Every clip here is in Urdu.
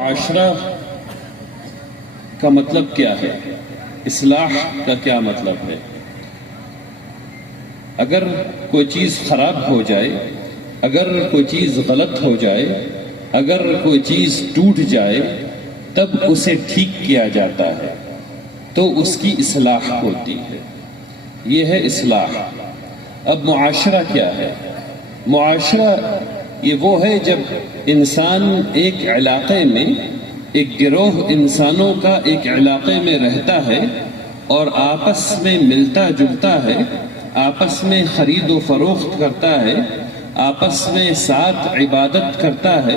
معاشرہ کا مطلب کیا ہے؟ اصلاح کا کیا مطلب ہے؟ اگر کوئی چیز خراب ہو جائے، اگر کوئی چیز غلط ہو جائے، اگر کوئی چیز ٹوٹ جائے، تب اسے ٹھیک کیا جاتا ہے، تو اس کی اصلاح ہوتی ہے۔ یہ ہے اصلاح۔ اب معاشرہ کیا ہے؟ معاشرہ یہ وہ ہے جب انسان ایک علاقے میں، ایک گروہ انسانوں کا ایک علاقے میں رہتا ہے اور آپس میں ملتا جلتا ہے، آپس میں خرید و فروخت کرتا ہے، آپس میں ساتھ عبادت کرتا ہے،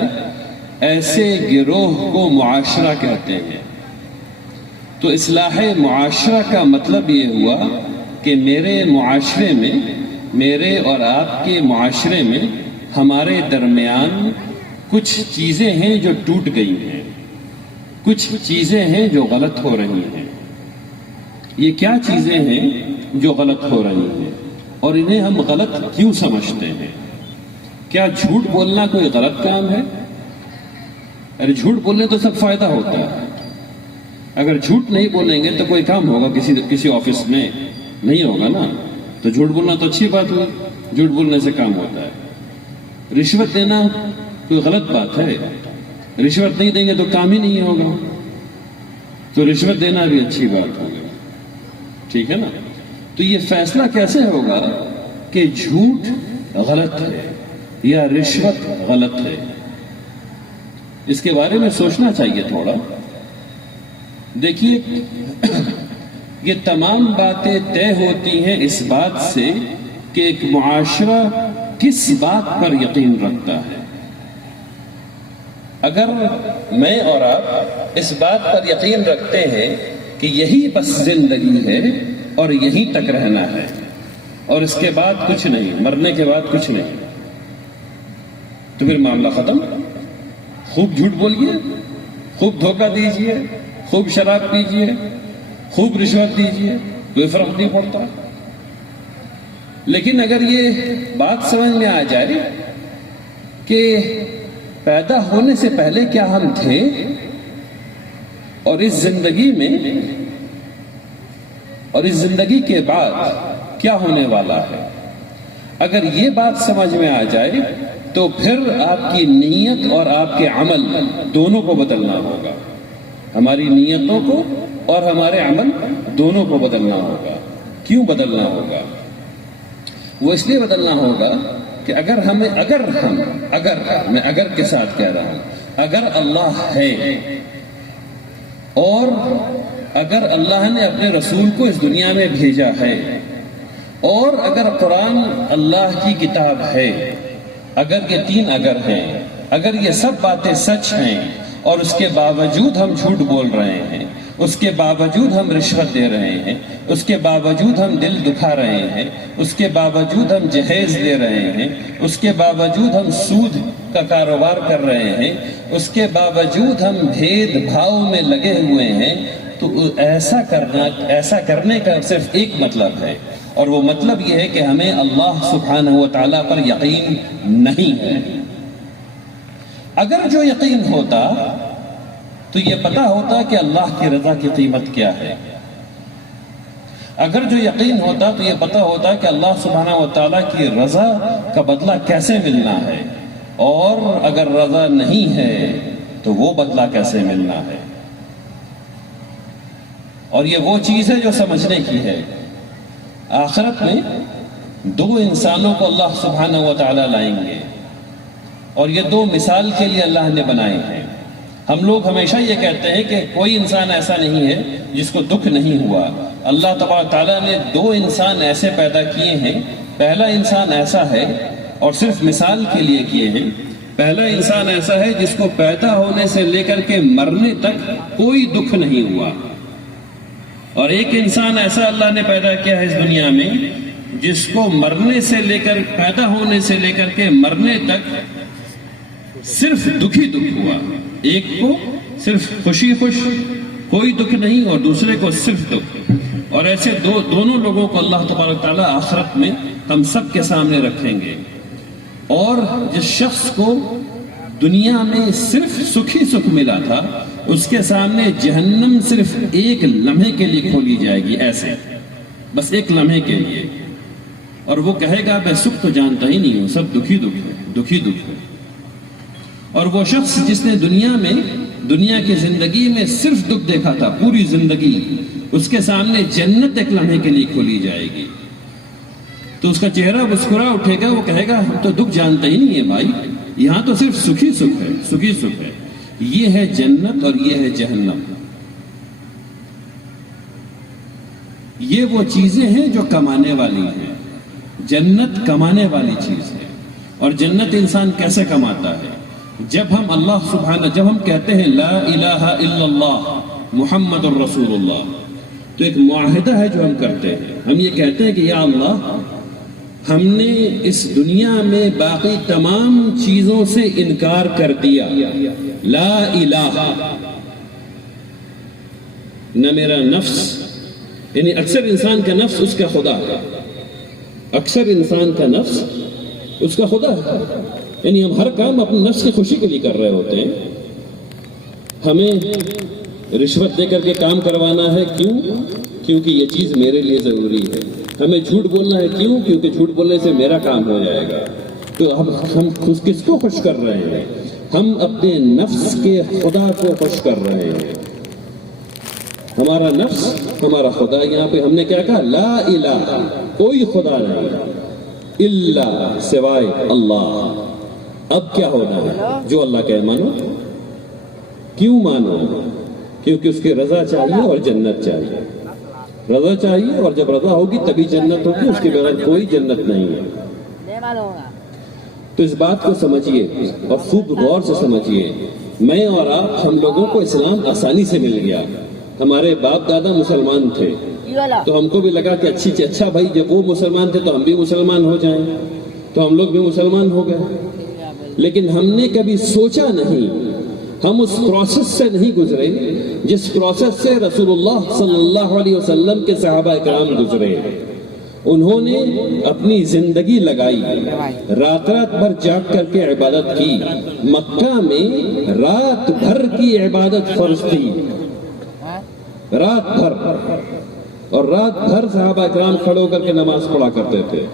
ایسے گروہ کو معاشرہ کہتے ہیں۔ تو اصلاح معاشرہ کا مطلب یہ ہوا کہ میرے معاشرے میں، میرے اور آپ کے معاشرے میں ہمارے درمیان کچھ چیزیں ہیں جو ٹوٹ گئی ہیں، کچھ چیزیں ہیں جو غلط ہو رہی ہیں۔ یہ کیا چیزیں ہیں جو غلط ہو رہی ہیں اور انہیں ہم غلط کیوں سمجھتے ہیں؟ کیا جھوٹ بولنا کوئی غلط کام ہے؟ ارے جھوٹ بولنے تو سب فائدہ ہوتا ہے۔ اگر جھوٹ نہیں بولیں گے تو کوئی کام ہوگا کسی آفس میں نہیں ہوگا نا، تو جھوٹ بولنا تو اچھی بات ہوئی، جھوٹ بولنے سے کام ہوتا ہے۔ رشوت دینا کوئی غلط بات ہے؟ رشوت نہیں دیں گے تو کام ہی نہیں ہوگا، تو رشوت دینا بھی اچھی بات ہوگی، ٹھیک ہے نا؟ تو یہ فیصلہ کیسے ہوگا کہ جھوٹ غلط ہے یا رشوت غلط ہے؟ اس کے بارے میں سوچنا چاہیے تھوڑا۔ دیکھیے، یہ تمام باتیں طے ہوتی ہیں اس بات سے کہ ایک معاشرہ کس بات پر یقین رکھتا ہے۔ اگر میں اور آپ اس بات پر یقین رکھتے ہیں کہ یہی بس زندگی ہے اور یہیں تک رہنا ہے اور اس کے بعد کچھ نہیں، مرنے کے بعد کچھ نہیں، تو پھر معاملہ ختم۔ خوب جھوٹ بولیے، خوب دھوکہ دیجیے، خوب شراب پیجیے، خوب رشوت دیجیے، کوئی فرق نہیں پڑتا۔ لیکن اگر یہ بات سمجھ میں آ جائے کہ پیدا ہونے سے پہلے کیا ہم تھے اور اس زندگی میں اور اس زندگی کے بعد کیا ہونے والا ہے، اگر یہ بات سمجھ میں آ جائے تو پھر آپ کی نیت اور آپ کے عمل دونوں کو بدلنا ہوگا۔ ہماری نیتوں کو اور ہمارے عمل دونوں کو بدلنا ہوگا۔ کیوں بدلنا ہوگا؟ وہ اس لیے بدلنا ہوگا کہ میں اگر کے ساتھ کہہ رہا ہوں، اگر اللہ ہے اور اگر اللہ نے اپنے رسول کو اس دنیا میں بھیجا ہے اور اگر قرآن اللہ کی کتاب ہے، اگر یہ تین اگر ہیں، اگر یہ سب باتیں سچ ہیں اور اس کے باوجود ہم جھوٹ بول رہے ہیں، اس کے باوجود ہم رشوت دے رہے ہیں، اس کے باوجود ہم دل دکھا رہے ہیں، اس کے باوجود ہم جہیز دے رہے ہیں، اس کے باوجود ہم سود کا کاروبار کر رہے ہیں، اس کے باوجود ہم بھید بھاؤ میں لگے ہوئے ہیں، تو ایسا کرنے کا صرف ایک مطلب ہے، اور وہ مطلب یہ ہے کہ ہمیں اللہ سبحانہ و تعالیٰ پر یقین نہیں ہے۔ اگر جو یقین ہوتا تو یہ پتا ہوتا کہ اللہ کی رضا کی قیمت کیا ہے۔ اگر جو یقین ہوتا تو یہ پتا ہوتا کہ اللہ سبحانہ و تعالیٰ کی رضا کا بدلہ کیسے ملنا ہے، اور اگر رضا نہیں ہے تو وہ بدلہ کیسے ملنا ہے۔ اور یہ وہ چیز ہے جو سمجھنے کی ہے۔ آخرت میں دو انسانوں کو اللہ سبحانہ و تعالیٰ لائیں گے، اور یہ دو مثال کے لیے اللہ نے بنائے ہیں۔ ہم لوگ ہمیشہ یہ کہتے ہیں کہ کوئی انسان ایسا نہیں ہے جس کو دکھ نہیں ہوا۔ اللہ تبارک تعالیٰ نے دو انسان ایسے پیدا کیے ہیں۔ پہلا انسان ایسا ہے، اور صرف مثال کے لیے کیے ہیں، پہلا انسان ایسا ہے جس کو پیدا ہونے سے لے کر کے مرنے تک کوئی دکھ نہیں ہوا، اور ایک انسان ایسا اللہ نے پیدا کیا ہے اس دنیا میں جس کو مرنے سے لے کر پیدا ہونے سے لے کر کے مرنے تک صرف دکھ ہی دکھ ہوا۔ ایک کو صرف خوشی کوئی دکھ نہیں، اور دوسرے کو صرف دکھ، اور ایسے دونوں لوگوں کو اللہ تبارک تعالیٰ آخرت میں ہم سب کے سامنے رکھیں گے۔ اور جس شخص کو دنیا میں صرف سکھ ہی سکھ ملا تھا، اس کے سامنے جہنم صرف ایک لمحے کے لیے کھولی جائے گی، ایسے بس ایک لمحے کے لیے، اور وہ کہے گا میں سکھ تو جانتا ہی نہیں ہوں، سب دکھی دکھ ہے۔ اور وہ شخص جس نے دنیا کی زندگی میں صرف دکھ دیکھا تھا پوری زندگی، اس کے سامنے جنت ایک لمحے کے لیے کھولی جائے گی، تو اس کا چہرہ مسکرا اٹھے گا، وہ کہے گا ہم تو دکھ جانتا ہی نہیں ہے بھائی، یہاں تو صرف سکھی سکھ ہے۔ یہ ہے جنت اور یہ ہے جہنم۔ یہ وہ چیزیں ہیں جو کمانے والی ہیں، جنت کمانے والی چیز ہے۔ اور جنت انسان کیسے کماتا ہے؟ جب ہم کہتے ہیں لا الہ الا اللہ محمد الرسول اللہ، تو ایک معاہدہ ہے جو ہم کرتے ہیں، ہم یہ کہتے ہیں کہ یا اللہ، ہم نے اس دنیا میں باقی تمام چیزوں سے انکار کر دیا، لا الہ، نہ میرا نفس، یعنی اکثر انسان کا نفس اس کا خدا ہے، اکثر انسان کا نفس اس کا خدا ہے، یعنی ہم ہر کام اپنے نفس کی خوشی کے لیے کر رہے ہوتے ہیں۔ ہمیں رشوت دے کر کے کام کروانا ہے، کیونکہ یہ چیز میرے لیے ضروری ہے۔ ہمیں جھوٹ بولنا ہے، کیونکہ جھوٹ بولنے سے میرا کام ہو جائے گا۔ تو ہم کس کو خوش کر رہے ہیں؟ ہم اپنے نفس کے خدا کو خوش کر رہے ہیں۔ ہمارا نفس ہمارا خدا، یہاں پہ ہم نے کیا کہا؟ لا الہ، کوئی خدا نہیں الا، سوائے اللہ۔ اب کیا ہونا ہے؟ جو اللہ کہے مانو۔ کیوں مانو؟ کیونکہ اس کی رضا چاہیے اور جنت چاہیے، رضا چاہیے، اور جب رضا ہوگی تبھی جنت ہوگی، اس کے بغیر کوئی جنت نہیں ہے۔ تو اس بات کو سمجھیے اور خوب غور سے سمجھیے۔ میں اور آپ، ہم لوگوں کو اسلام آسانی سے مل گیا، ہمارے باپ دادا مسلمان تھے، تو ہم کو بھی لگا کہ اچھا بھائی جب وہ مسلمان تھے تو ہم بھی مسلمان ہو جائیں، تو ہم لوگ بھی مسلمان ہو گئے۔ لیکن ہم نے کبھی سوچا نہیں، ہم اس پروسیس سے نہیں گزرے جس پروسیس سے رسول اللہ صلی اللہ علیہ وسلم کے صحابہ کرام گزرے۔ انہوں نے اپنی زندگی لگائی، رات بھر جاگ کر کے عبادت کی۔ مکہ میں رات بھر کی عبادت فرض تھی، رات بھر، اور رات بھر صحابہ کرام کھڑے ہو کر کے نماز پڑھا کرتے تھے،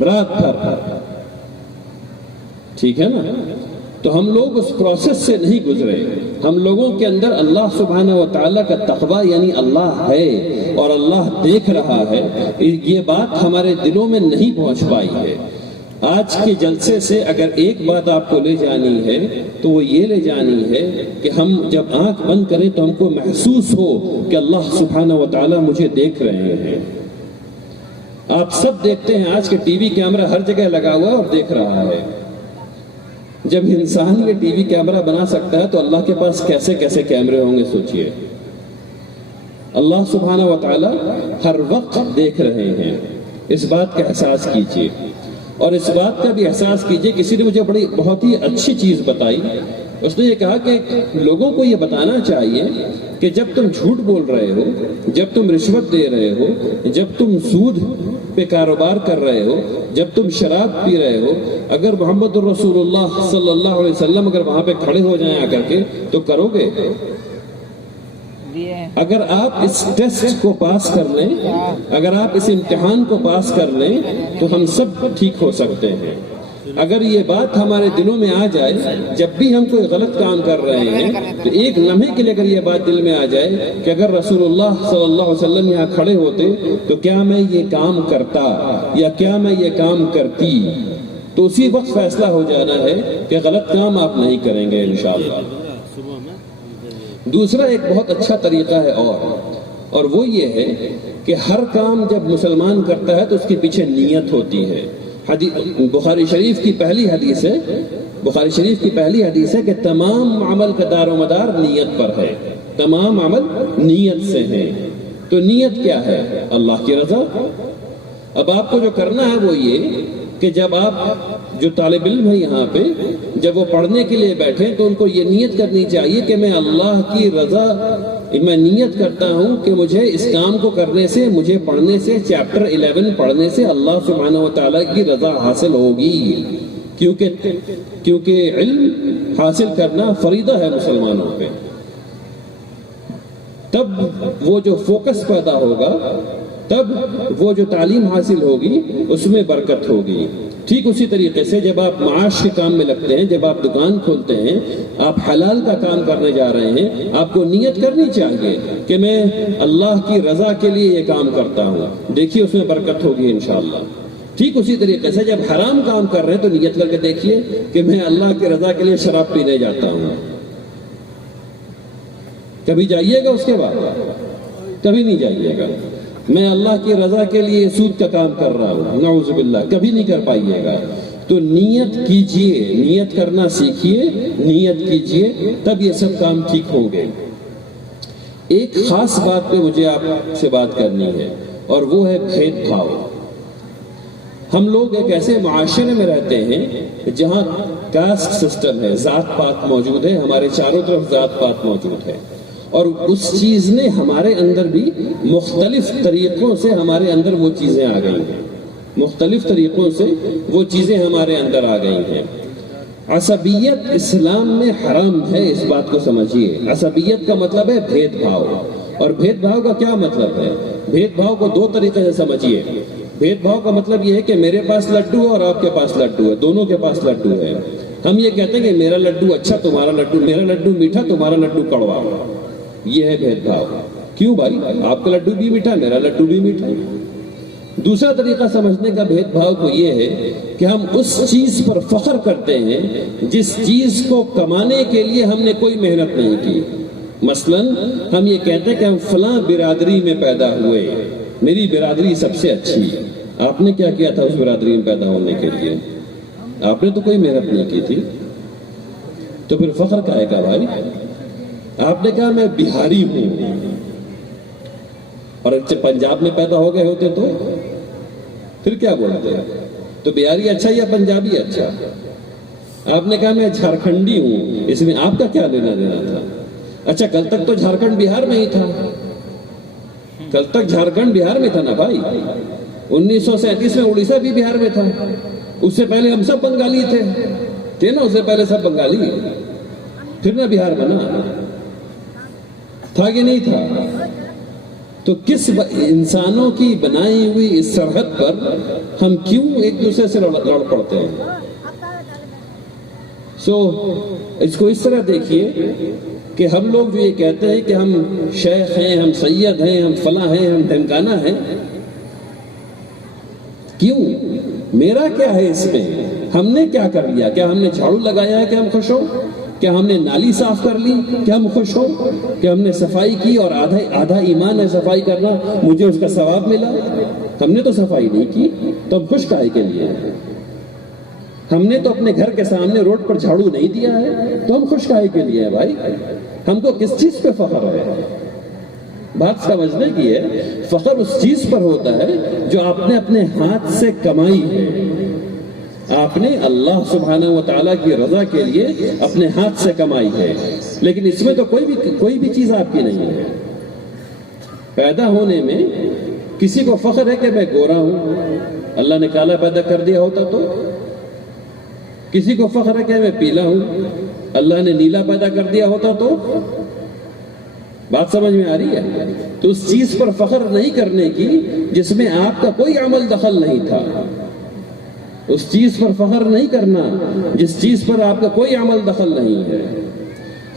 رات بھر، ٹھیک ہے نا؟ تو ہم لوگ اس پروسیس سے نہیں گزرے۔ ہم لوگوں کے اندر اللہ سبحانہ و تعالیٰ کا تقویٰ، یعنی اللہ ہے اور اللہ دیکھ رہا ہے، یہ بات ہمارے دلوں میں نہیں پہنچ پائی ہے۔ آج کے جلسے سے اگر ایک بات آپ کو لے جانی ہے تو وہ یہ لے جانی ہے کہ ہم جب آنکھ بند کریں تو ہم کو محسوس ہو کہ اللہ سبحانہ و تعالیٰ مجھے دیکھ رہے ہیں۔ آپ سب دیکھتے ہیں، آج کے ٹی وی کیمرہ ہر جگہ لگا ہوا اور دیکھ رہا ہے۔ جب انسان یہ ٹی وی کیمرہ بنا سکتا ہے تو اللہ کے پاس کیسے کیسے کیمرے ہوں گے، سوچئے۔ اللہ سبحانہ و تعالیٰ ہر وقت دیکھ رہے ہیں، اس بات کا احساس کیجئے۔ اور اس بات کا بھی احساس کیجئے، کسی نے مجھے بہت ہی اچھی چیز بتائی، اس نے یہ کہا کہ لوگوں کو یہ بتانا چاہیے کہ جب تم جھوٹ بول رہے ہو، جب تم رشوت دے رہے ہو، جب تم سود پہ کاروبار کر رہے ہو، جب تم شراب پی رہے ہو، اگر محمد الرسول اللہ صلی اللہ علیہ وسلم اگر وہاں پہ کھڑے ہو جائیں آ کر کے تو کرو گے؟ اگر آپ اس ٹیسٹ کو پاس کر لیں، اگر آپ اس امتحان کو پاس کر لیں تو ہم سب ٹھیک ہو سکتے ہیں۔ اگر یہ بات ہمارے دلوں میں آ جائے، جب بھی ہم کوئی غلط کام کر رہے ہیں تو ایک لمحے کے لیے اگر یہ بات دل میں آ جائے کہ اگر رسول اللہ صلی اللہ علیہ وسلم یہاں کھڑے ہوتے تو کیا میں یہ کام کرتا یا کیا میں یہ کام کرتی، تو اسی وقت فیصلہ ہو جانا ہے کہ غلط کام آپ نہیں کریں گے انشاءاللہ۔ دوسرا ایک بہت اچھا طریقہ ہے اور وہ یہ ہے کہ ہر کام جب مسلمان کرتا ہے تو اس کے پیچھے نیت ہوتی ہے۔ بخاری شریف کی پہلی حدیث ہے کہ تمام عمل کا دار و مدار نیت پر ہے، تمام عمل نیت سے ہیں۔ تو نیت کیا ہے؟ اللہ کی رضا۔ اب آپ کو جو کرنا ہے وہ یہ کہ جب آپ جو طالب علم ہے یہاں پہ جب وہ پڑھنے کے لیے بیٹھے تو ان کو یہ نیت کرنی چاہیے کہ میں اللہ کی رضا، میں نیت کرتا ہوں کہ مجھے اس کام کو کرنے سے، مجھے پڑھنے سے، چیپٹر 11 پڑھنے سے اللہ سبحانہ و تعالیٰ کی رضا حاصل ہوگی۔ کیونکہ علم حاصل کرنا فریضہ ہے مسلمانوں پہ. تب وہ جو فوکس پیدا ہوگا، تب وہ جو تعلیم حاصل ہوگی اس میں برکت ہوگی. ٹھیک اسی طریقے سے جب آپ معاش کے کام میں لگتے ہیں، جب آپ دکان کھولتے ہیں، آپ حلال کا کام کرنے جا رہے ہیں، آپ کو نیت کرنی چاہیے کہ میں اللہ کی رضا کے لیے یہ کام کرتا ہوں. دیکھیے اس میں برکت ہوگی انشاءاللہ. ٹھیک اسی طریقے سے جب حرام کام کر رہے ہیں تو نیت کر کے دیکھیے کہ میں اللہ کی رضا کے لیے شراب پینے جاتا ہوں. کبھی جائیے گا اس کے بعد؟ کبھی نہیں جائیے گا. میں اللہ کی رضا کے لیے سود کا کام کر رہا ہوں، نعوذ باللہ، کبھی نہیں کر پائیے گا. تو نیت کیجئے، نیت کرنا سیکھیے، نیت کیجئے، تب یہ سب کام ٹھیک ہوں گے. ایک خاص بات پہ مجھے آپ سے بات کرنی ہے، اور وہ ہے بھید بھاؤ. ہم لوگ ایک ایسے معاشرے میں رہتے ہیں جہاں کاسٹ سسٹم ہے، ذات پات موجود ہے، ہمارے چاروں طرف ذات پات موجود ہے، اور اس چیز نے ہمارے اندر بھی مختلف طریقوں سے ہمارے اندر وہ چیزیں آ گئی ہیں، مختلف طریقوں سے وہ چیزیں ہمارے اندر آ گئی ہیں. عصبیت اسلام میں حرام ہے، اس بات کو سمجھیے. عصبیت کا مطلب ہے بھید بھاؤ. اور بھید بھاؤ کا کیا مطلب ہے؟ بھید بھاؤ کو دو طریقے سے سمجھیے. بھید بھاؤ کا مطلب یہ ہے کہ میرے پاس لڈو ہے اور آپ کے پاس لڈو ہے، دونوں کے پاس لڈو ہے. ہم یہ کہتے ہیں کہ میرا لڈو اچھا، تمہارا لڈو، میرا لڈو میٹھا، تمہارا لڈو کڑوا. یہ ہے بھید بھاؤ. کیوں بھائی؟ آپ کا لڈو بھی میٹھا، میرا لڈو بھی میٹھا. دوسرا طریقہ سمجھنے کا بھید بھاؤ کو یہ ہے کہ ہم اس چیز پر فخر کرتے ہیں جس چیز کو کمانے کے لیے ہم نے کوئی محنت نہیں کی. مثلا ہم یہ کہتے ہیں کہ ہم فلاں برادری میں پیدا ہوئے، میری برادری سب سے اچھی. آپ نے کیا کیا تھا اس برادری میں پیدا ہونے کے لیے؟ آپ نے تو کوئی محنت نہیں کی تھی. تو پھر فخر کا ہے کا بھائی؟ آپ نے کہا میں بہاری ہوں، اور اچھے پنجاب میں پیدا ہو گئے ہوتے تو پھر کیا بولتے ہیں؟ تو بہاری اچھا یا پنجابی اچھا؟ آپ نے کہا میں جھارکھنڈی ہوں، اس میں آپ کا کیا لینا دینا تھا؟ اچھا کل تک تو جھارکھنڈ بہار میں ہی تھا، کل تک جھارکھنڈ بہار میں تھا نا بھائی. 1937 میں اڑیسہ بھی بہار میں تھا. اس سے پہلے ہم سب بنگالی تھے نا، اس سے پہلے سب بنگالی، پھر نہ بہار بنا. تھا کہ نہیں تھا؟ تو کس انسانوں کی بنائی ہوئی اس سرحد پر ہم کیوں ایک دوسرے سے لڑ پڑتے ہیں؟ اس کو اس طرح دیکھیے کہ ہم لوگ جو یہ کہتے ہیں کہ ہم شیخ ہیں، ہم سید ہیں، ہم فلاں ہیں، ہم ڈھمکانا ہیں، کیوں؟ میرا کیا ہے اس میں؟ ہم نے کیا کر لیا؟ کیا ہم نے جھاڑو لگایا ہے کہ ہم خوش ہوں؟ کیا ہم نے نالی صاف کر لی کہ ہم خوش ہوں؟ کیا ہم نے صفائی کی اور آدھا ایمان ہے صفائی کرنا، مجھے اس کا ثواب ملا؟ ہم نے تو صفائی نہیں کی، تو ہم خوش کائے کے لیے؟ ہم نے تو اپنے گھر کے سامنے روڈ پر جھاڑو نہیں دیا ہے، تو ہم خوش کائے کے لیے ہیں بھائی؟ ہم کو کس چیز پہ فخر ہے؟ بات سمجھنے کی ہے. فخر اس چیز پر ہوتا ہے جو آپ نے اپنے ہاتھ سے کمائی ہے، آپ نے اللہ سبحانہ و تعالیٰ کی رضا کے لیے اپنے ہاتھ سے کمائی ہے. لیکن اس میں تو کوئی بھی چیز آپ کی نہیں ہے. پیدا ہونے میں کسی کو فخر ہے کہ میں گورا ہوں، اللہ نے کالا پیدا کر دیا ہوتا تو. کسی کو فخر ہے کہ میں پیلا ہوں، اللہ نے نیلا پیدا کر دیا ہوتا تو. بات سمجھ میں آ رہی ہے؟ تو اس چیز پر فخر نہیں کرنے کی جس میں آپ کا کوئی عمل دخل نہیں تھا. اس چیز پر فخر نہیں کرنا جس چیز پر آپ کا کوئی عمل دخل نہیں ہے.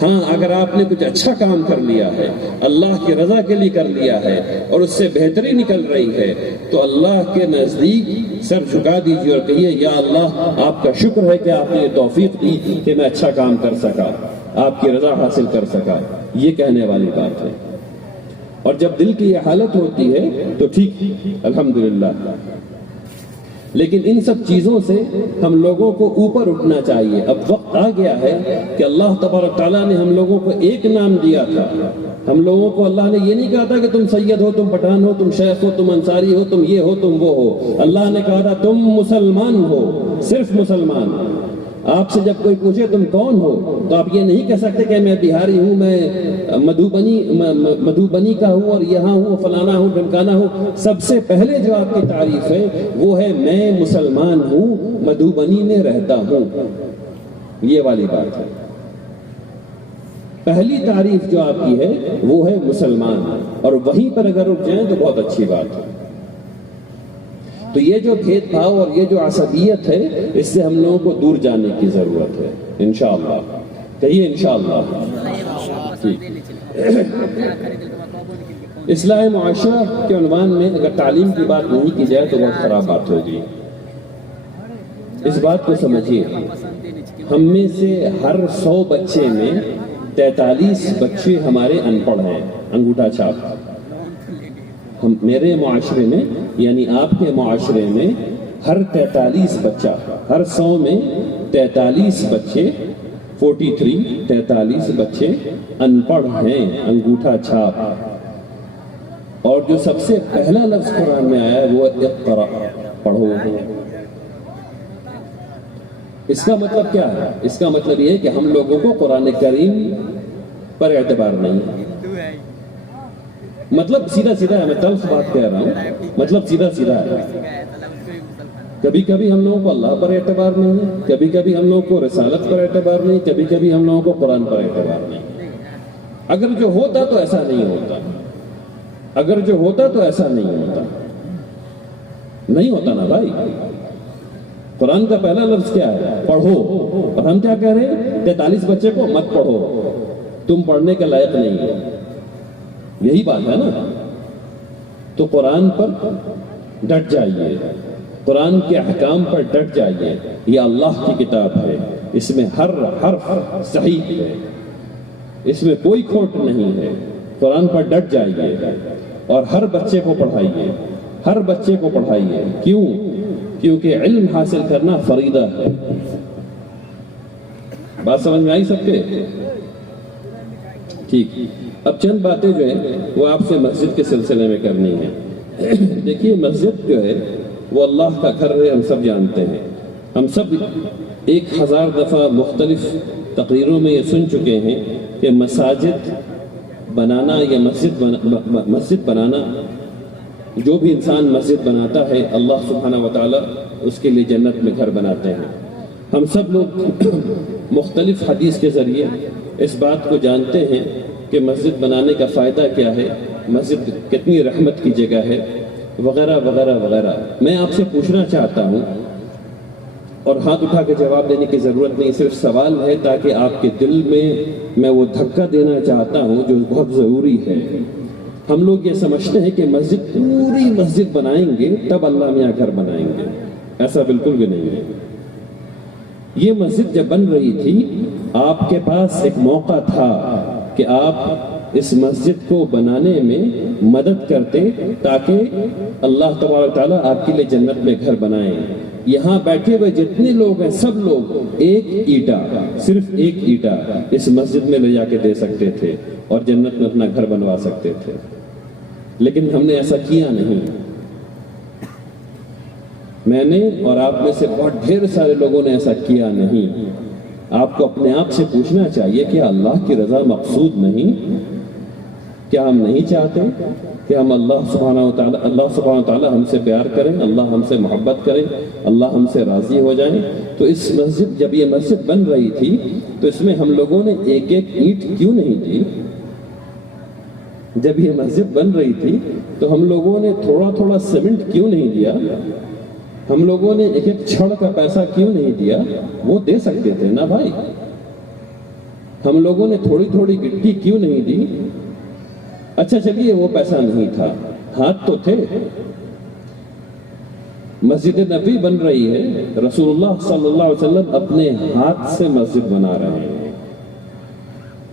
ہاں اگر آپ نے کچھ اچھا کام کر لیا ہے، اللہ کی رضا کے لیے کر لیا ہے، اور اس سے بہتری نکل رہی ہے، تو اللہ کے نزدیک سر جھکا دیجیے اور کہیے یا اللہ آپ کا شکر ہے کہ آپ نے یہ توفیق دی کہ میں اچھا کام کر سکا، آپ کی رضا حاصل کر سکا. یہ کہنے والی بات ہے. اور جب دل کی یہ حالت ہوتی ہے تو ٹھیک، الحمدللہ. لیکن ان سب چیزوں سے ہم لوگوں کو اوپر اٹھنا چاہیے. اب وقت آ گیا ہے کہ اللہ تبارک تعالیٰ نے ہم لوگوں کو ایک نام دیا تھا. ہم لوگوں کو اللہ نے یہ نہیں کہا تھا کہ تم سید ہو، تم پٹھان ہو، تم شیخ ہو، تم انصاری ہو، تم یہ ہو، تم وہ ہو. اللہ نے کہا تھا تم مسلمان ہو، صرف مسلمان. آپ سے جب کوئی پوچھے تم کون ہو تو آپ یہ نہیں کہہ سکتے کہ میں بہاری ہوں، میں مدھوبنی کا ہوں اور یہاں ہوں، فلانا ہوں، ڈھمکانا ہوں۔ سب سے پہلے جو آپ کی تعریف ہے وہ ہے میں مسلمان ہوں، مدھوبنی میں رہتا ہوں، یہ والی بات ہے۔ پہلی تعریف جو آپ کی ہے وہ ہے مسلمان، اور وہیں پر اگر رک جائیں تو بہت اچھی بات ہے۔ تو یہ جو بھید بھاؤ اور یہ جو عصبیت ہے، اس سے ہم لوگوں کو دور جانے کی ضرورت ہے انشاءاللہ۔ کہیے انشاءاللہ۔ اصلاح معاشرہ کے عنوان میں اگر تعلیم کی بات نہیں کی جائے تو بہت خراب بات ہوگی۔ اس بات کو سمجھیے، ہم میں سے ہر 100 بچے میں 43 بچے ہمارے ان پڑھ ہیں، انگوٹھا چھاپ۔ میرے معاشرے میں یعنی آپ کے معاشرے میں ہر 43 بچہ، ہر 100 میں 43 بچے 43 بچے ان پڑھ ہیں، انگوٹھا چھاپ۔ اور جو سب سے پہلا لفظ قرآن میں آیا ہے وہ اقرأ، پڑھو۔ اس کا مطلب کیا ہے؟ اس کا مطلب یہ ہے کہ ہم لوگوں کو قرآن کریم پر اعتبار نہیں ہے۔ مطلب سیدھا سیدھا ہے، میں تلخ بات کہہ رہا ہوں، مطلب سیدھا سیدھا ہے۔ کبھی کبھی ہم لوگوں کو اللہ پر اعتبار نہیں ہے، کبھی کبھی ہم لوگوں کو رسالت پر اعتبار نہیں، کبھی کبھی ہم لوگوں کو قرآن پر اعتبار نہیں۔ اگر جو ہوتا تو ایسا نہیں ہوتا، اگر جو ہوتا تو ایسا نہیں ہوتا، نہیں ہوتا نا بھائی۔ قرآن کا پہلا لفظ کیا ہے؟ پڑھو۔ اور ہم کیا کہہ رہے ہیں؟ 43 بچے کو مت پڑھو، تم پڑھنے کے لائق نہیں ہو، یہی بات ہے نا۔ تو قرآن پر ڈٹ جائیے، قرآن کے احکام پر ڈٹ جائیے، یہ اللہ کی کتاب ہے، اس میں ہر حرف صحیح ہے، اس میں کوئی کھوٹ نہیں ہے۔ قرآن پر ڈٹ جائیے اور ہر بچے کو پڑھائیے، ہر بچے کو پڑھائیے۔ کیوں؟ کیونکہ علم حاصل کرنا فریضہ ہے۔ بات سمجھ میں آئی سب کے؟ ٹھیک۔ اب چند باتیں جو ہیں وہ آپ سے مسجد کے سلسلے میں کرنی ہے۔ دیکھیے، مسجد جو ہے وہ اللہ کا گھر ہے، ہم سب جانتے ہیں۔ ہم سب 1000 دفعہ مختلف تقریروں میں یہ سن چکے ہیں کہ مساجد بنانا یا مسجد بنانا، جو بھی انسان مسجد بناتا ہے اللہ سبحانہ و تعالیٰ اس کے لیے جنت میں گھر بناتے ہیں۔ ہم سب لوگ مختلف حدیث کے ذریعے اس بات کو جانتے ہیں کہ مسجد بنانے کا فائدہ کیا ہے، مسجد کتنی رحمت کی جگہ ہے، وغیرہ وغیرہ وغیرہ۔ میں آپ سے پوچھنا چاہتا ہوں، اور ہاتھ اٹھا کے جواب دینے کی ضرورت نہیں، صرف سوال ہے تاکہ آپ کے دل میں وہ دھکا دینا چاہتا ہوں جو بہت ضروری ہے۔ ہم لوگ یہ سمجھتے ہیں کہ مسجد، پوری مسجد بنائیں گے تب اللہ میاں گھر بنائیں گے، ایسا بالکل بھی نہیں ہے۔ یہ مسجد جب بن رہی تھی آپ کے پاس ایک موقع تھا کہ آپ اس مسجد کو بنانے میں مدد کرتے تاکہ اللہ تبارک و تعالیٰ آپ کے لیے جنت میں گھر بنائیں۔ یہاں بیٹھے ہوئے جتنے لوگ ہیں سب لوگ ایک اینٹا، صرف ایک اینٹا اس مسجد میں لے جا کے دے سکتے تھے اور جنت میں اپنا گھر بنوا سکتے تھے، لیکن ہم نے ایسا کیا نہیں۔ میں نے اور آپ میں سے بہت ڈھیر سارے لوگوں نے ایسا کیا نہیں۔ آپ کو اپنے آپ سے پوچھنا چاہیے کہ اللہ کی رضا مقصود نہیں؟ کیا ہم نہیں چاہتے کہ ہم اللہ سبحانہ و تعالیٰ ہم سے پیار کریں، اللہ ہم سے محبت کریں، اللہ ہم سے راضی ہو جائیں؟ تو اس مسجد، جب یہ مسجد بن رہی تھی تو اس میں ہم لوگوں نے ایک ایک اینٹ کیوں نہیں دی؟ جب یہ مسجد بن رہی تھی تو ہم لوگوں نے تھوڑا تھوڑا سیمنٹ کیوں نہیں دیا؟ ہم لوگوں نے ایک ایک چھڑ کا پیسہ کیوں نہیں دیا؟ وہ دے سکتے تھے نا بھائی۔ ہم لوگوں نے تھوڑی تھوڑی گٹی کیوں نہیں دی؟ اچھا چلیے وہ پیسہ نہیں تھا، ہاتھ تو تھے۔ مسجد نبی بن رہی ہے، رسول اللہ صلی اللہ علیہ وسلم اپنے ہاتھ سے مسجد بنا رہے ہیں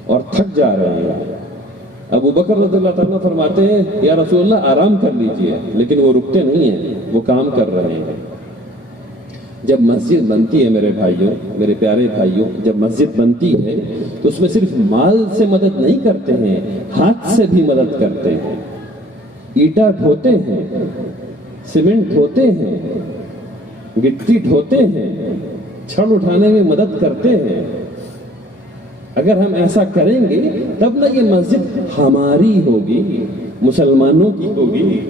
اور تھک جا رہے ہیں۔ ابو بکر رضی اللہ تعالیٰ فرماتے ہیں یا رسول اللہ آرام کر لیجئے، لیکن وہ رکتے نہیں ہیں، وہ کام کر رہے ہیں۔ جب مسجد بنتی ہے میرے بھائیوں، میرے پیارے بھائیوں، جب مسجد بنتی ہے تو اس میں صرف مال سے مدد نہیں کرتے ہیں، ہاتھ سے بھی مدد کرتے ہیں۔ اینٹا ڈھوتے ہیں، سیمنٹ ڈھوتے ہیں، گٹی ڈھوتے ہیں، چھڑ اٹھانے میں مدد کرتے ہیں. اگر ہم ایسا کریں گے تب نہ یہ مسجد ہماری ہوگی، مسلمانوں کی ہوگی.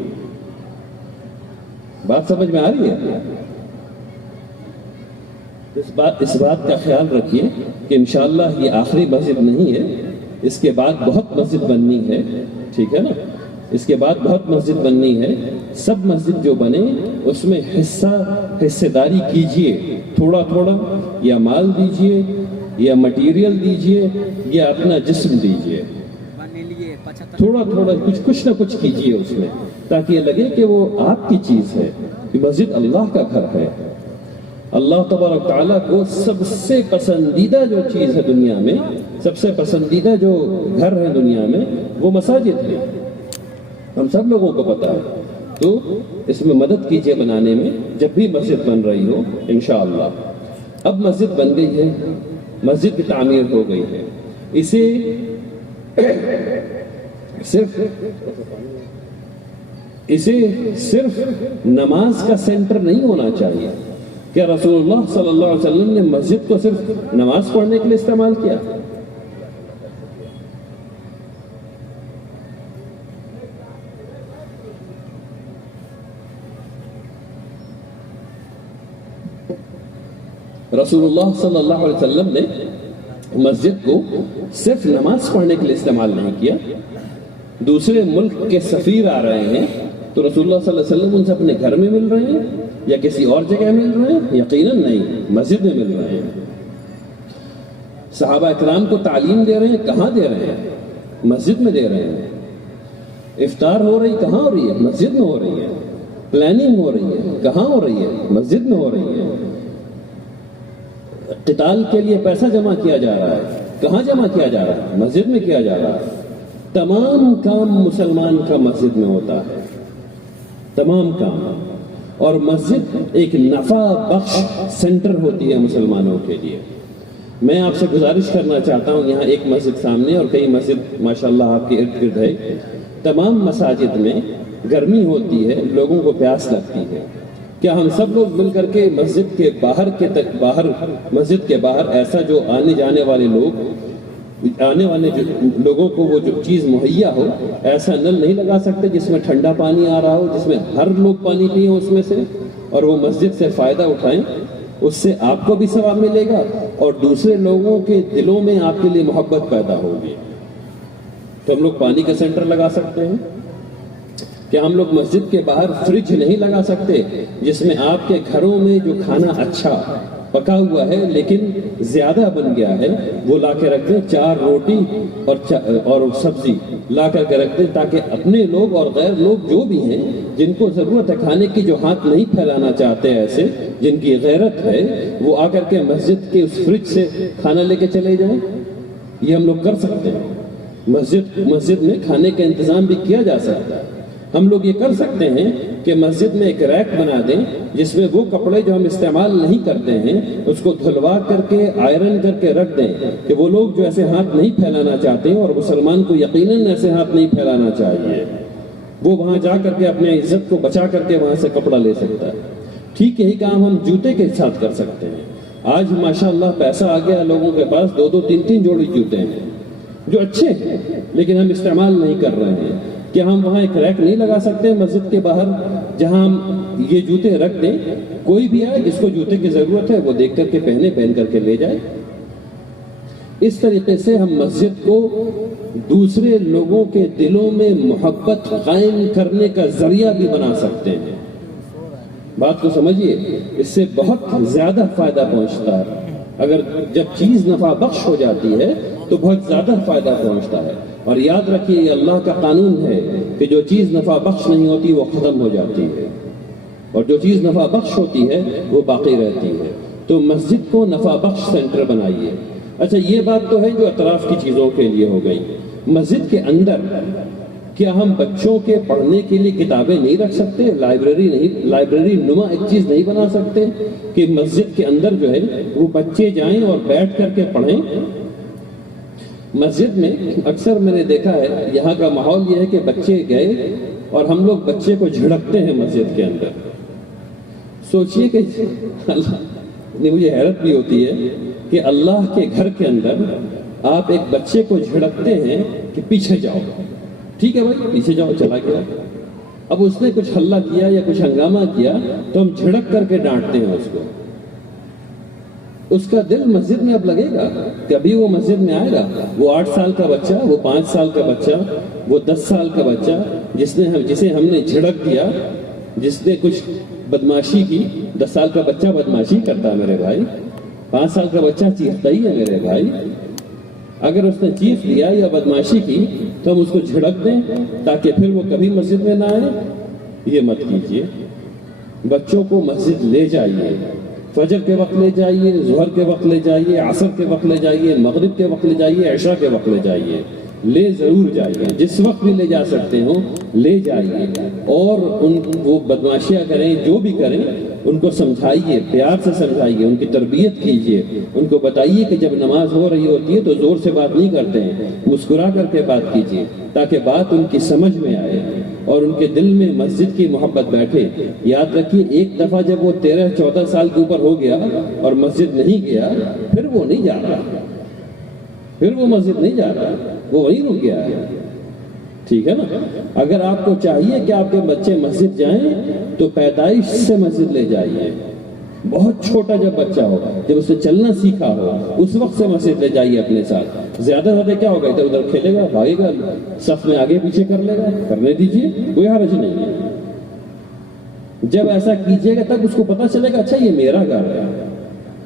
بات سمجھ میں آ رہی ہے؟ اس بات کا خیال رکھیے کہ انشاءاللہ یہ آخری مسجد نہیں ہے، اس کے بعد بہت مسجد بننی ہے. ٹھیک ہے نا؟ اس کے بعد بہت مسجد بننی ہے. سب مسجد جو بنے اس میں حصہ داری کیجئے، تھوڑا تھوڑا، یا مال دیجئے یا مٹیریل دیجئے یا اپنا جسم دیجئے. تھوڑا تھوڑا کچھ نہ کچھ کیجئے اس میں، تاکہ یہ لگے کہ وہ آپ کی چیز ہے. کہ مسجد اللہ کا گھر ہے. اللہ تبارک تعالیٰ کو سب سے پسندیدہ جو چیز ہے دنیا میں، سب سے پسندیدہ جو گھر ہے دنیا میں، وہ مساجد ہے. ہم سب لوگوں کو پتا ہے. تو اس میں مدد کیجئے بنانے میں جب بھی مسجد بن رہی ہو انشاءاللہ. اب مسجد بن گئی ہے، مسجد کی تعمیر ہو گئی ہے. اسے صرف نماز کا سینٹر نہیں ہونا چاہیے. کیا رسول اللہ صلی اللہ علیہ وسلم نے مسجد کو صرف نماز پڑھنے کے لیے استعمال کیا؟ رسول اللہ صلی اللہ علیہ وسلم نے مسجد کو صرف نماز پڑھنے کے لیے استعمال نہیں کیا. دوسرے ملک کے سفیر آ رہے ہیں تو رسول اللہ صلی اللہ علیہ وسلم ان سے اپنے گھر میں مل رہے ہیں یا کسی اور جگہ مل رہے ہیں؟ یقیناً نہیں، مسجد میں مل رہے ہیں. صحابہ اکرام کو تعلیم دے رہے ہیں، کہاں دے رہے ہیں؟ مسجد میں دے رہے ہیں. افطار ہو رہی کہاں ہو رہی ہے؟ مسجد میں ہو رہی ہے. پلاننگ ہو رہی ہے کہاں ہو رہی ہے؟ مسجد میں ہو رہی ہے. قتال کے لیے پیسہ جمع کیا جا رہا ہے، کہاں جمع کیا جا رہا ہے؟ مسجد میں کیا جا رہا ہے. تمام کام مسلمان کا مسجد میں ہوتا ہے، تمام کام. اور مسجد ایک نفع بخش سینٹر ہوتی ہے مسلمانوں کے لیے. میں آپ سے گزارش کرنا چاہتا ہوں، یہاں ایک مسجد سامنے اور کئی مسجد ماشاءاللہ آپ کے ارد گرد ہے. تمام مساجد میں گرمی ہوتی ہے، لوگوں کو پیاس لگتی ہے. کیا ہم سب لوگ مل کر کے مسجد کے مسجد کے باہر ایسا جو آنے جانے والے لوگوں کو وہ جو چیز مہیا ہو، ایسا نل نہیں لگا سکتے جس میں ٹھنڈا پانی آ رہا ہو، جس میں ہر لوگ پانی پیئیں اس میں سے اور وہ مسجد سے فائدہ اٹھائیں؟ اس سے آپ کو بھی ثواب ملے گا اور دوسرے لوگوں کے دلوں میں آپ کے لیے محبت پیدا ہوگی. تو ہم لوگ پانی کا سینٹر لگا سکتے ہیں. کیا ہم لوگ مسجد کے باہر فریج نہیں لگا سکتے جس میں آپ کے گھروں میں جو کھانا اچھا پکا ہوا ہے لیکن زیادہ بن گیا ہے وہ لا کے رکھ دیں، 4 روٹی اور سبزی لا کر کے رکھ دیں، تاکہ اپنے لوگ اور غیر لوگ جو بھی ہیں جن کو ضرورت ہے کھانے کی، جو ہاتھ نہیں پھیلانا چاہتے ایسے، جن کی غیرت ہے، وہ آ کر کے مسجد کے اس فریج سے کھانا لے کے چلے جائیں. یہ ہم لوگ کر سکتے ہیں. مسجد میں کھانے کا انتظام بھی کیا جا سکتا ہے. ہم لوگ یہ کر سکتے ہیں کہ مسجد میں ایک ریک بنا دیں جس میں وہ کپڑے جو ہم استعمال نہیں کرتے ہیں اس کو دھلوا کر کے آئرن کر کے رکھ دیں کہ وہ لوگ جو ایسے ہاتھ نہیں پھیلانا چاہتے ہیں، اور مسلمان کو یقیناً ایسے ہاتھ نہیں پھیلانا چاہیے، وہ وہاں جا کر کے اپنے عزت کو بچا کر کے وہاں سے کپڑا لے سکتا ہے. ٹھیک یہی کام ہم جوتے کے ساتھ کر سکتے ہیں. آج ماشاءاللہ پیسہ آ گیا لوگوں کے پاس، 2 3 جوڑی جوتے ہیں جو اچھے ہیں لیکن ہم استعمال نہیں کر رہے ہیں. کہ ہم وہاں ایک ریک نہیں لگا سکتے مسجد کے باہر جہاں ہم یہ جوتے رکھ دیں، کوئی بھی آئے جس کو جوتے کی ضرورت ہے وہ دیکھ کر کے پہن کر کے لے جائے. اس طریقے سے ہم مسجد کو دوسرے لوگوں کے دلوں میں محبت قائم کرنے کا ذریعہ بھی بنا سکتے ہیں. بات کو سمجھیے، اس سے بہت زیادہ فائدہ پہنچتا ہے. اگر جب چیز نفع بخش ہو جاتی ہے تو بہت زیادہ فائدہ پہنچتا ہے. اور یاد رکھیے یہ اللہ کا قانون ہے کہ جو چیز نفع بخش نہیں ہوتی وہ ختم ہو جاتی ہے اور جو چیز نفع بخش ہوتی ہے وہ باقی رہتی ہے. تو مسجد کو نفع بخش سینٹر بنائیے. اچھا یہ بات تو ہے جو اطراف کی چیزوں کے لیے ہو گئی. مسجد کے اندر کیا ہم بچوں کے پڑھنے کے لیے کتابیں نہیں رکھ سکتے؟ لائبریری نما ایک چیز نہیں بنا سکتے کہ مسجد کے اندر جو ہے وہ بچے جائیں اور بیٹھ کر کے پڑھیں؟ مسجد میں اکثر میں نے دیکھا ہے یہاں کا ماحول یہ ہے کہ بچے گئے اور ہم لوگ بچے کو جھڑکتے ہیں مسجد کے اندر. سوچئے کہ مجھے حیرت بھی ہوتی ہے کہ اللہ کے گھر کے اندر آپ ایک بچے کو جھڑکتے ہیں کہ پیچھے جاؤ، ٹھیک ہے بھائی پیچھے جاؤ، چلا گیا. اب اس نے کچھ ہلہ کیا یا کچھ ہنگامہ کیا تو ہم جھڑک کر کے ڈانٹتے ہیں اس کو. اس کا دل مسجد میں اب لگے گا؟ کبھی وہ مسجد میں آئے گا؟ وہ 8 سال کا بچہ، وہ 5 سال کا بچہ، وہ 10 سال کا بچہ جسے ہم نے جھڑک دیا، جس نے کچھ بدماشی کی. 10 سال کا بچہ بدماشی کرتا ہے میرے بھائی، 5 سال کا بچہ چیختا ہی ہے میرے بھائی. اگر اس نے چیخ دیا یا بدماشی کی تو ہم اس کو جھڑک دیں تاکہ پھر وہ کبھی مسجد میں نہ آئے؟ یہ مت کیجیے. بچوں کو مسجد لے جائیے، فجر کے وقت لے جائیے، ظہر کے وقت لے جائیے، عصر کے وقت لے جائیے، مغرب کے وقت لے جائیے، عشاء کے وقت لے جائیے. لے ضرور جائیے، جس وقت بھی لے جا سکتے ہوں لے جائیے. اور وہ بدماشیاں کریں جو بھی کریں ان کو سمجھائیے، پیار سے سمجھائیے، ان کی تربیت کیجیے. ان کو بتائیے کہ جب نماز ہو رہی ہوتی ہے تو زور سے بات نہیں کرتے ہیں، مسکرا کر کے بات کیجیے تاکہ بات ان کی سمجھ میں آئے اور ان کے دل میں مسجد کی محبت بیٹھے. یاد رکھیے ایک دفعہ جب وہ 13-14 سال کے اوپر ہو گیا اور مسجد نہیں گیا، پھر وہ نہیں جا رہا، پھر وہ مسجد نہیں جا رہا، وہ وہیں رک گیا ہے. ٹھیک ہے نا؟ اگر آپ کو چاہیے کہ آپ کے بچے مسجد جائیں تو پیدائش سے مسجد لے جائیے. بہت چھوٹا جب بچہ ہو، جب اس نے چلنا سیکھا ہو، اس وقت سے مسجد لے جائیے اپنے ساتھ. زیادہ کیا ہوگا، ادھر ادھر کھیلے گا، بھاگے گا، صف میں آگے پیچھے کر لے گا، کرنے دیجیے، کوئی حرج نہیں ہے. جب ایسا کیجیے گا تب اس کو پتا چلے گا اچھا یہ میرا گھر ہے،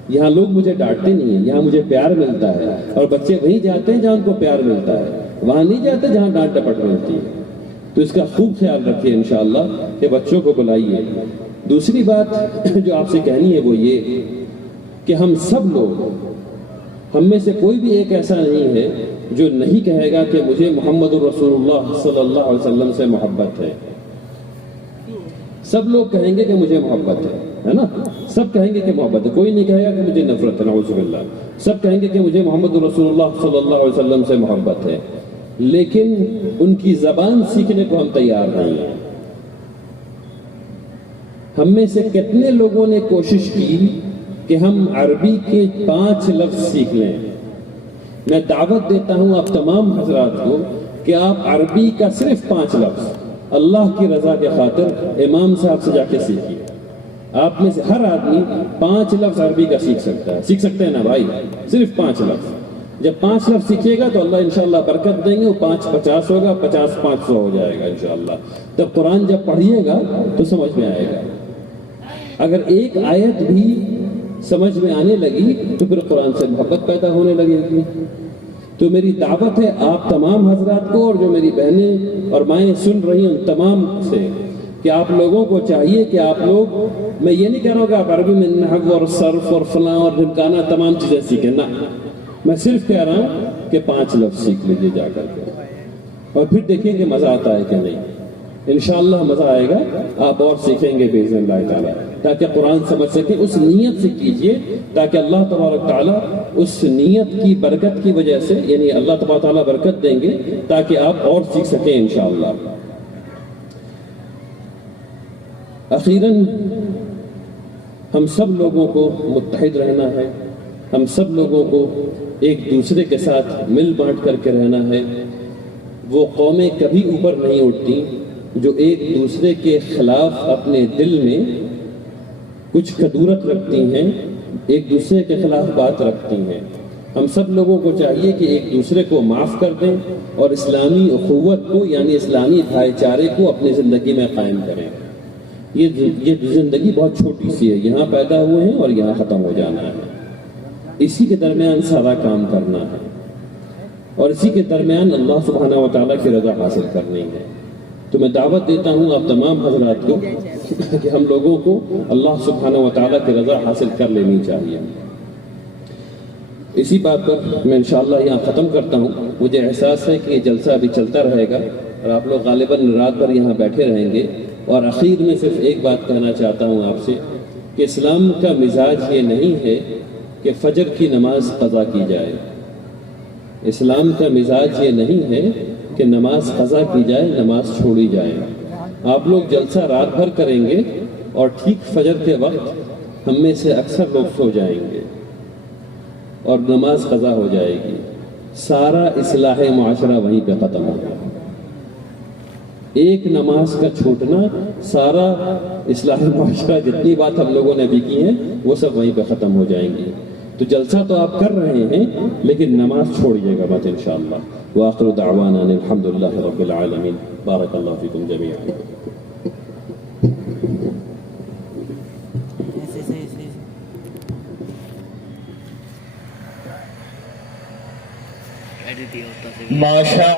یہاں لوگ مجھے ڈانٹتے نہیں ہیں، یہاں مجھے پیار ملتا ہے. اور بچے وہیں جاتے ہیں جہاں ان کو پیار ملتا ہے، وہاں نہیں جاتے جہاں ڈانٹ ڈپٹ ملتی ہے. تو اس کا خوب خیال رکھیے انشاءاللہ کہ بچوں کو بلائیے. دوسری بات جو آپ سے کہنی ہے وہ یہ کہ ہم سب لوگ، ہم میں سے کوئی بھی ایک ایسا نہیں ہے جو نہیں کہے گا کہ مجھے محمد الرسول اللہ صلی اللہ علیہ وسلم سے محبت ہے. سب لوگ کہیں گے کہ مجھے محبت ہے نا؟ سب کہیں گے کہ محبت ہے. کوئی نہیں کہے گا کہ مجھے نفرت ہے، نعوذ باللہ. سب کہیں گے کہ مجھے محمد رسول اللہ صلی اللہ علیہ وسلم سے محبت ہے. لیکن ان کی زبان سیکھنے کو ہم تیار نہیں ہیں. ہم میں سے کتنے لوگوں نے کوشش کی کہ ہم عربی کے 5 لفظ سیکھ لیں. میں دعوت دیتا ہوں آپ تمام حضرات کو کہ آپ عربی کا صرف 5 لفظ اللہ کی رضا کے خاطر امام صاحب سے جا کے سیکھیے. آپ میں سے ہر آدمی 5 لفظ عربی کا سیکھ سکتا ہے. سیکھ سکتے ہیں نا بھائی؟ صرف 5 لفظ. جب 5 لفظ سیکھیے گا تو اللہ انشاءاللہ برکت دیں گے. وہ 5 50 ہوگا، 50 500 ہو جائے گا انشاءاللہ. تب قرآن جب پڑھیے گا تو سمجھ میں آئے گا. اگر ایک آیت بھی سمجھ میں آنے لگی تو پھر قرآن سے محبت پیدا ہونے لگے گی. تو میری دعوت ہے آپ تمام حضرات کو، اور جو میری بہنیں اور مائیں سن رہی ہیں ان تمام سے، کہ آپ لوگوں کو چاہیے کہ آپ لوگ، میں یہ نہیں کہہ رہا ہوں کہ آپ عربی میں نحو اور صرف اور فلاں اور ڈھمکانا تمام چیزیں سیکھیں، نہ. میں صرف کہہ رہا ہوں کہ 5 لفظ سیکھ لیجیے جا کر کے، اور پھر دیکھیں کہ مزہ آتا ہے کہ نہیں. انشاءاللہ مزہ آئے گا. آپ اور سیکھیں گے باذن اللہ تعالیٰ، تاکہ قرآن سمجھ سکیں. اس نیت سے کیجئے تاکہ اللہ تبارک تعالیٰ اس نیت کی برکت کی وجہ سے، یعنی اللہ تبارک تعالیٰ برکت دیں گے تاکہ آپ اور سیکھ سکیں انشاءاللہ. اخیراً ہم سب لوگوں کو متحد رہنا ہے. ہم سب لوگوں کو ایک دوسرے کے ساتھ مل بانٹ کر کے رہنا ہے. وہ قومیں کبھی اوپر نہیں اٹھتی جو ایک دوسرے کے خلاف اپنے دل میں کچھ کدورت رکھتی ہیں، ایک دوسرے کے خلاف بات رکھتی ہیں. ہم سب لوگوں کو چاہیے کہ ایک دوسرے کو معاف کر دیں اور اسلامی اخوت کو، یعنی اسلامی بھائی چارے کو اپنی زندگی میں قائم کریں. یہ زندگی بہت چھوٹی سی ہے، یہاں پیدا ہوئے ہیں اور یہاں ختم ہو جانا ہے. اسی کے درمیان سارا کام کرنا ہے اور اسی کے درمیان اللہ سبحانہ و تعالیٰ کی رضا حاصل کرنی ہے. تو میں دعوت دیتا ہوں آپ تمام حضرات کو کہ ہم لوگوں کو اللہ سبحانہ و تعالیٰ کی رضا حاصل کر لینی چاہیے. اسی بات پر میں انشاءاللہ یہاں ختم کرتا ہوں. مجھے احساس ہے کہ یہ جلسہ ابھی چلتا رہے گا اور آپ لوگ غالباً رات بھر یہاں بیٹھے رہیں گے. اور اخیر میں صرف ایک بات کہنا چاہتا ہوں آپ سے کہ اسلام کا مزاج یہ نہیں ہے کہ فجر کی نماز قضا کی جائے. اسلام کا مزاج یہ نہیں ہے کہ نماز قضا کی جائے، نماز چھوڑی جائے. آپ لوگ جلسہ رات بھر کریں گے اور ٹھیک فجر کے وقت ہم میں سے اکثر لوگ سو جائیں گے اور نماز قضا ہو جائے گی، سارا اصلاح معاشرہ وہیں پہ ختم ہو جائے گا۔ ایک نماز کا چھوٹنا سارا اصلاح معاشرہ، جتنی بات ہم لوگوں نے بھی کی ہے وہ سب وہیں پہ ختم ہو جائیں گی۔ تو جلسہ تو آپ کر رہے ہیں لیکن نماز چھوڑیے گا مت انشاءاللہ۔ وآخر دعوانا ان الحمدللہ رب العالمین۔ بارک اللہ فیکم جمیعا۔ ماشاء